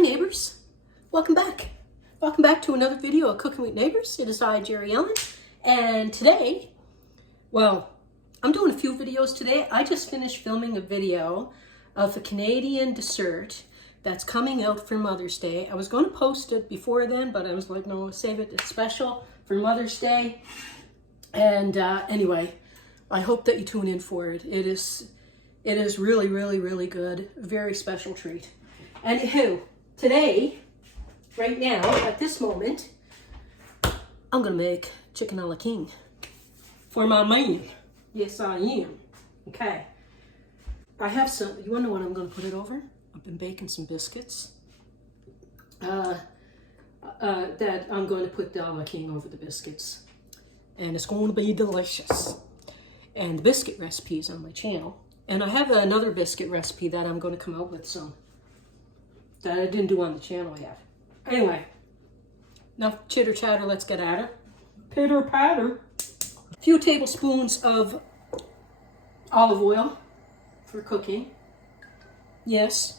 neighbors, welcome back. Welcome back to another video of Cooking with Neighbors. It is I, Jerry Ellen, and today, well, I'm doing a few videos today. I just finished filming a video of a Canadian dessert that's coming out for Mother's Day. I was going to post it before then, but I was like, no, save it, it's special for Mother's Day. And anyway, I hope that you tune in for it. It is really, really, really good. A very special treat. Anywho, today, right now, at this moment, I'm gonna make chicken a la king for my man. Yes, I am. Okay. I have some, you wanna know what I'm gonna put it over? I've been baking some biscuits. That I'm going to put the a la king over the biscuits. And it's going to be delicious. And the biscuit recipe is on my channel. And I have another biscuit recipe that I'm going to come out with some that I didn't do on the channel yet. Anyway, enough chitter chatter, let's get at it. Pitter patter. A few tablespoons of olive oil for cooking. Yes.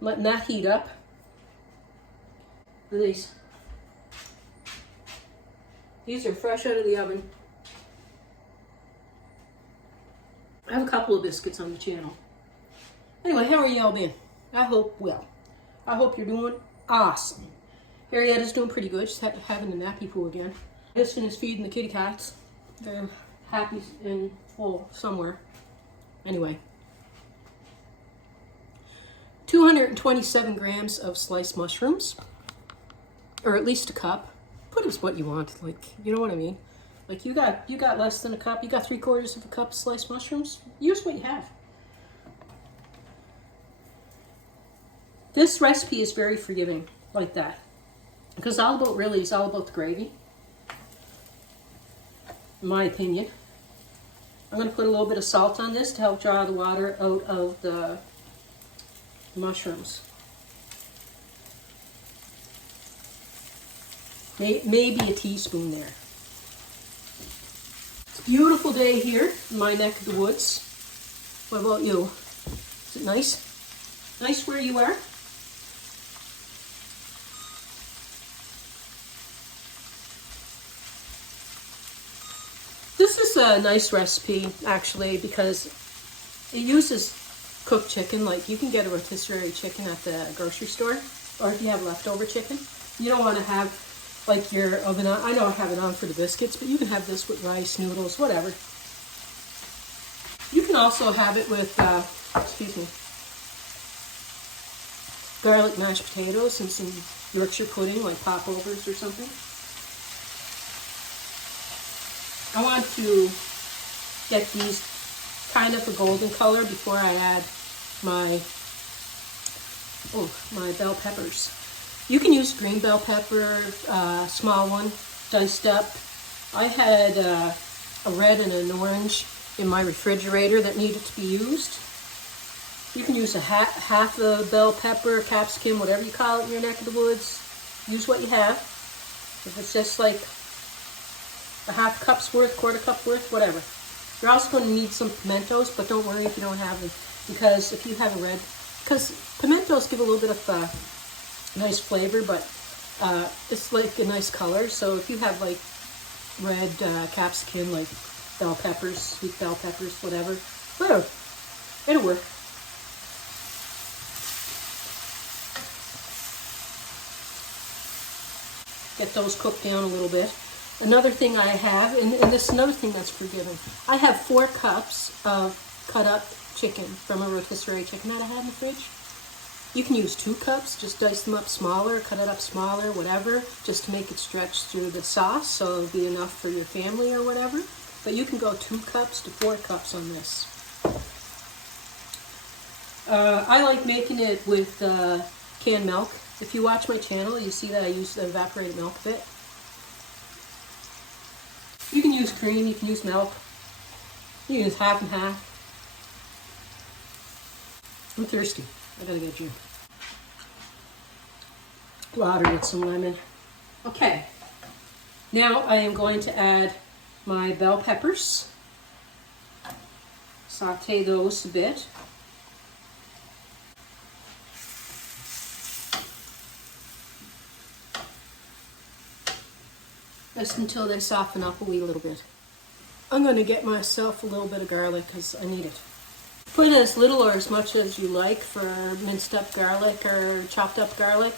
Letting that heat up. These are fresh out of the oven. I have a couple of biscuits on the channel. Anyway, how are y'all been? I hope well. I hope you're doing awesome. Harrietta's doing pretty good. She's having a nappy poo again. I just finished feeding the kitty cats. They're happy and full somewhere. Anyway. 227 grams of sliced mushrooms. Or at least a cup. Put as what you want. Like, you know what I mean? Like you got less than a cup. You got 3/4 of a cup of sliced mushrooms. Use what you have. This recipe is very forgiving, like that, because all about really is all about the gravy. In my opinion, I'm going to put a little bit of salt on this to help draw the water out of the mushrooms. Maybe a teaspoon there. It's a beautiful day here in my neck of the woods. What about you? Is it nice? Nice where you are? This is a nice recipe, actually, because it uses cooked chicken. Like, you can get a rotisserie chicken at the grocery store, or if you have leftover chicken. You don't want to have like your oven on. I know I have it on for the biscuits, but you can have this with rice, noodles, whatever. You can also have it with, garlic mashed potatoes and some Yorkshire pudding, like popovers or something. I want to get these kind of a golden color before I add my bell peppers. You can use green bell pepper, small one, diced up. I had a red and an orange in my refrigerator that needed to be used. You can use a half a bell pepper, capsicum, whatever you call it in your neck of the woods. Use what you have. If it's just like a half cup's worth, 1/4 cup worth, whatever. You're also going to need some pimentos, but don't worry if you don't have them, because if you have a red, because pimentos give a little bit of nice flavor, but it's like a nice color. So if you have like red capsicum, like bell peppers, sweet bell peppers, whatever, it'll work. Get those cooked down a little bit. Another thing I have, and this is another thing that's forgiven, I have 4 cups of cut up chicken from a rotisserie chicken that I had in the fridge. You can use 2 cups, just dice them up smaller, cut it up smaller, whatever, just to make it stretch through the sauce, so it'll be enough for your family or whatever. But you can go 2 cups to 4 cups on this. I like making it with canned milk. If you watch my channel, you see that I use the evaporated milk a bit. You can use cream, you can use milk. You can use half and half. I'm thirsty. I gotta get you water with some lemon. Okay. Now I am going to add my bell peppers. Saute those a bit. just until they soften up a wee little bit. I'm going to get myself a little bit of garlic because I need it. Put as little or as much as you like for minced up garlic or chopped up garlic.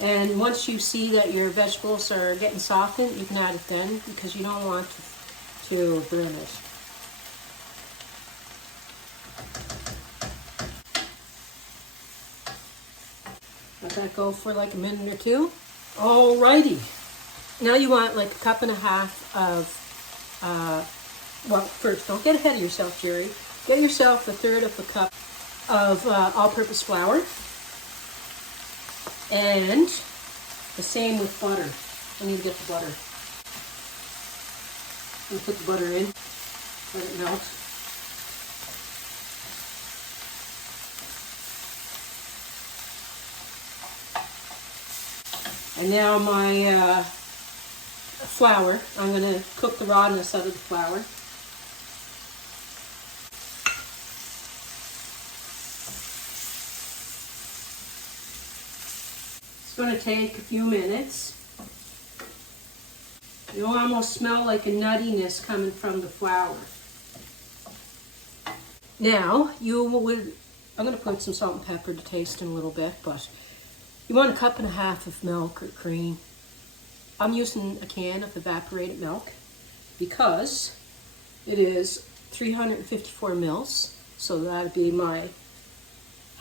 And once you see that your vegetables are getting softened, you can add it then because you don't want to burn it. Let that go for like a minute or two. Alrighty. Now you want like a cup and a half of, well, first, don't get ahead of yourself, Jerry. Get yourself a third of a cup of all-purpose flour. And the same with butter. I need to get the butter. I'm going to put the butter in, let it melt. And now my flour, I'm going to cook the rawness out of the flour. It's going to take a few minutes. You'll almost smell like a nuttiness coming from the flour. Now, I'm going to put some salt and pepper to taste in a little bit, but you want a cup and a half of milk or cream. I'm using a can of evaporated milk because it is 354 mils, so that'd be my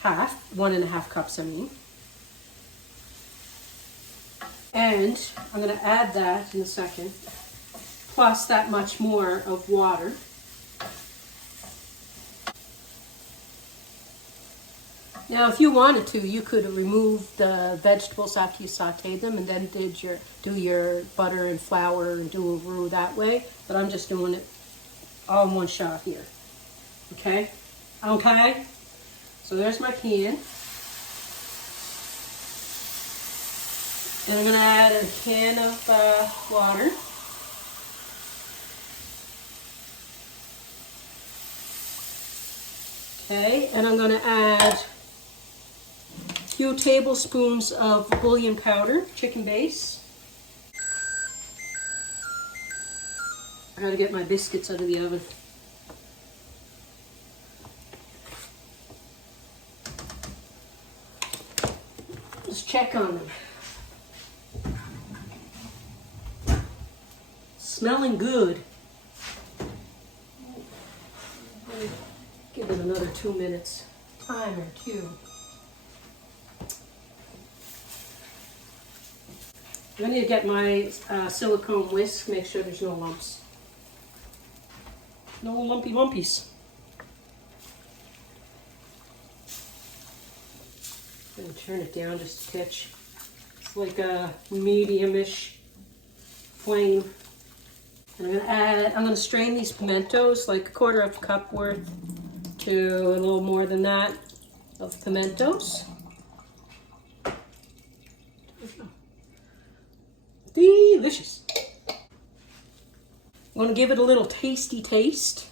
half, 1.5 cups I mean. And I'm going to add that in a second, plus that much more of water. Now, if you wanted to, you could remove the vegetables after you sauteed them and then do your butter and flour and do a roux that way. But I'm just doing it all in one shot here. Okay? Okay? So there's my can. And I'm going to add a can of water. Okay, and I'm going to add a few tablespoons of bouillon powder, chicken base. I got to get my biscuits out of the oven. Let's check on them. Smelling good. Give it another 2 minutes. Timer 2. I need to get my silicone whisk, make sure there's no lumps. No lumpy lumpies. I'm going to turn it down just a touch. It's like a medium-ish flame. And I'm going to strain these pimentos, like 1/4 cup worth to a little more than that of pimentos. Delicious. I'm going to give it a little tasty taste.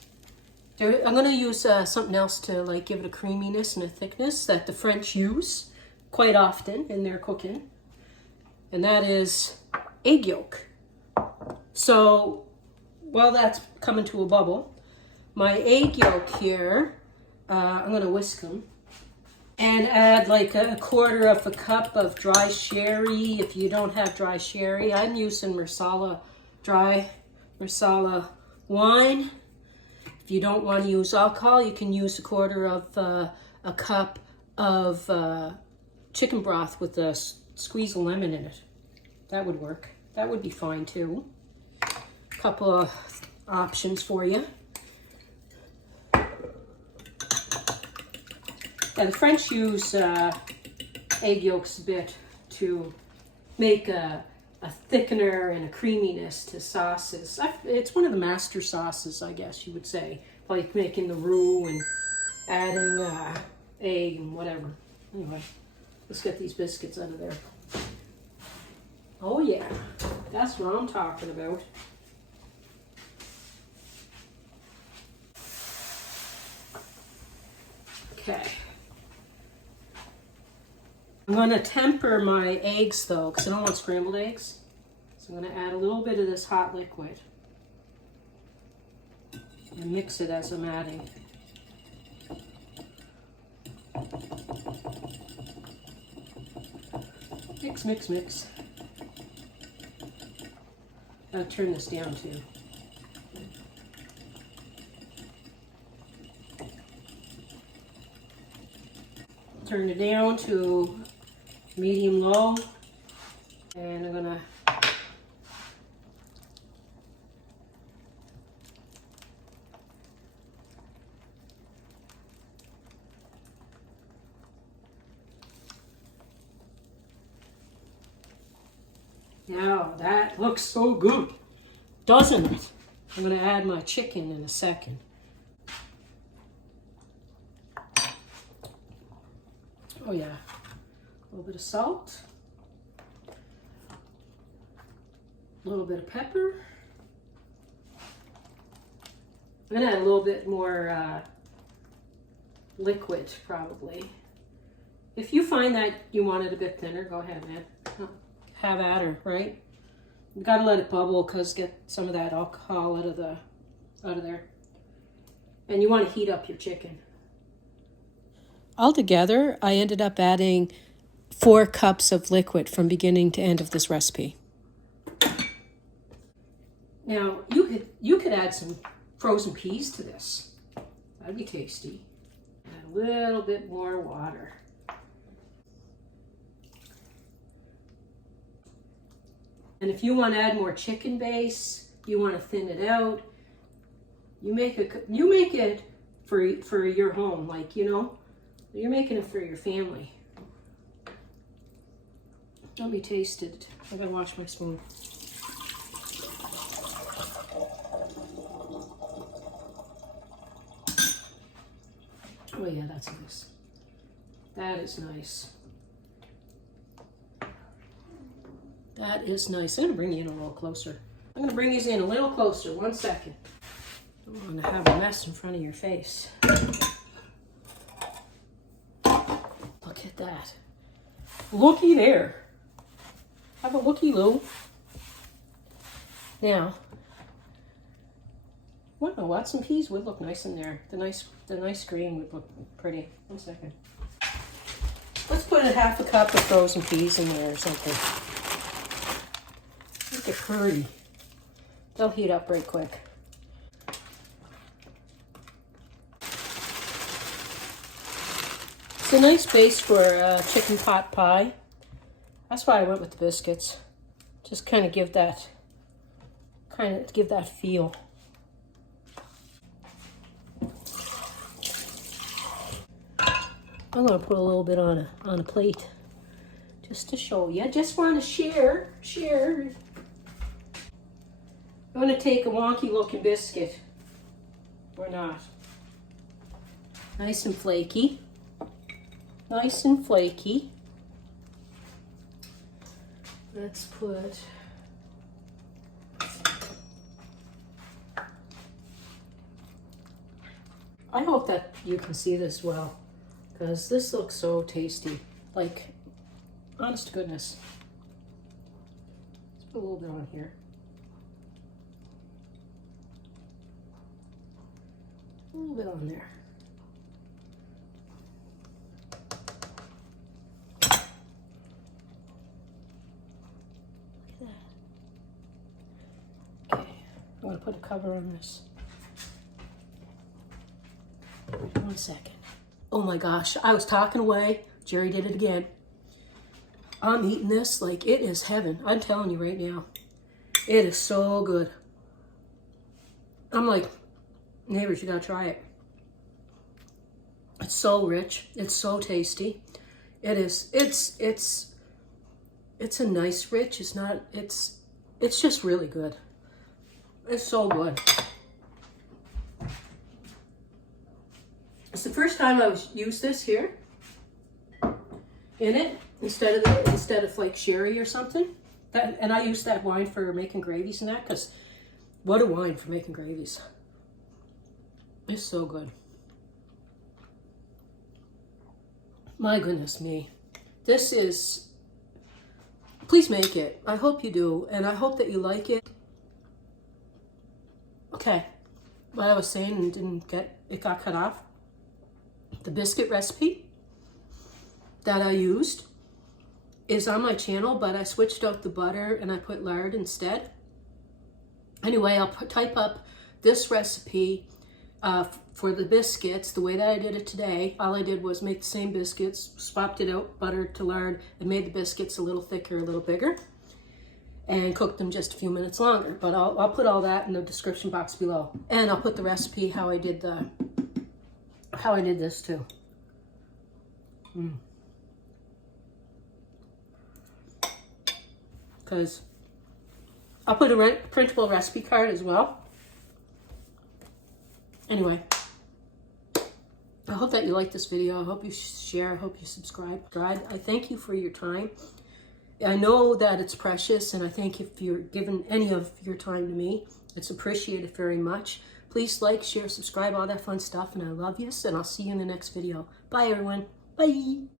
I'm going to use something else to like give it a creaminess and a thickness that the French use quite often in their cooking. And that is egg yolk. So while that's coming to a bubble, my egg yolk here, I'm going to whisk them. And add like a 1/4 cup of dry sherry. If you don't have dry sherry, I'm using marsala, dry marsala wine. If you don't want to use alcohol, you can use a 1/4 cup of chicken broth with a squeeze of lemon in it. That would work. That would be fine too. A couple of options for you. And the French use egg yolks a bit to make a thickener and a creaminess to sauces. It's one of the master sauces, I guess you would say, like making the roux and adding egg and whatever. Anyway, let's get these biscuits out of there. Oh yeah, that's what I'm talking about. Okay. I'm going to temper my eggs though, because I don't want scrambled eggs. So I'm going to add a little bit of this hot liquid and mix it as I'm adding. Mix, mix, mix. I'll turn this down too. Turn it down to medium low, and I'm gonna now that looks so good, doesn't it? I'm gonna add my chicken in a second. Oh yeah, a little bit of salt, a little bit of pepper. I'm gonna add a little bit more liquid probably. If you find that you want it a bit thinner, go ahead, man. Have at her, right? You gotta let it bubble because get some of that alcohol out of there. And you want to heat up your chicken. Altogether, I ended up adding 4 cups of liquid from beginning to end of this recipe. Now, you could add some frozen peas to this. That'd be tasty. Add a little bit more water. And if you want to add more chicken base, you want to thin it out, you make it for your home, like, you know, you're making it for your family. Let me taste it. I'm gonna wash my spoon. Oh yeah, that's nice. That is nice. That is nice. I'm gonna bring you in a little closer. I'm gonna bring these in a little closer. 1 second. I don't want to have a mess in front of your face. Look at that. Looky there. Have a looky-loo. Now, wow, lots of peas would look nice in there. The nice green would look pretty. 1 second. Let's put a half a cup of frozen peas in there or something. They're pretty. They'll heat up right quick. It's a nice base for chicken pot pie. That's why I went with the biscuits. Just kind of give that feel. I'm gonna put a little bit on a plate just to show you. I just want to share. I'm gonna take a wonky looking biscuit. Or not. Nice and flaky. Nice and flaky. Let's put I hope that you can see this well, because this looks so tasty. Like, honest to goodness. Let's put a little bit on here. A little bit on there. Look at that. Okay, I'm gonna put a cover on this. 1 second. Oh my gosh, I was talking away. Jerry did it again. I'm eating this like it is heaven. I'm telling you right now. It is so good. I'm like, neighbors, you gotta try it. It's so rich. It's so tasty. It is. It's a nice rich. It's not. It's just really good. It's so good. It's the first time I've used this here in it instead of like sherry or something. And I use that wine for making gravies and that, because what a wine for making gravies. It's so good. My goodness me. This is Please make it. I hope you do, and I hope that you like it. Okay, what I was saying and didn't get, it got cut off. The biscuit recipe that I used is on my channel, but I switched out the butter and I put lard instead. Anyway, I'll type up this recipe for the biscuits the way that I did it today. All I did was make the same biscuits, swapped it out, butter to lard, and made the biscuits a little thicker, a little bigger, and cooked them just a few minutes longer. But I'll put all that in the description box below, and I'll put the recipe how I did this too. Because I'll put a printable recipe card as well. Anyway, I hope that you like this video. I hope you share. I hope you subscribe. I thank you for your time. I know that it's precious, and I thank you if you're giving any of your time to me. It's appreciated very much. Please like, share, subscribe, all that fun stuff, and I love you, and I'll see you in the next video. Bye, everyone. Bye.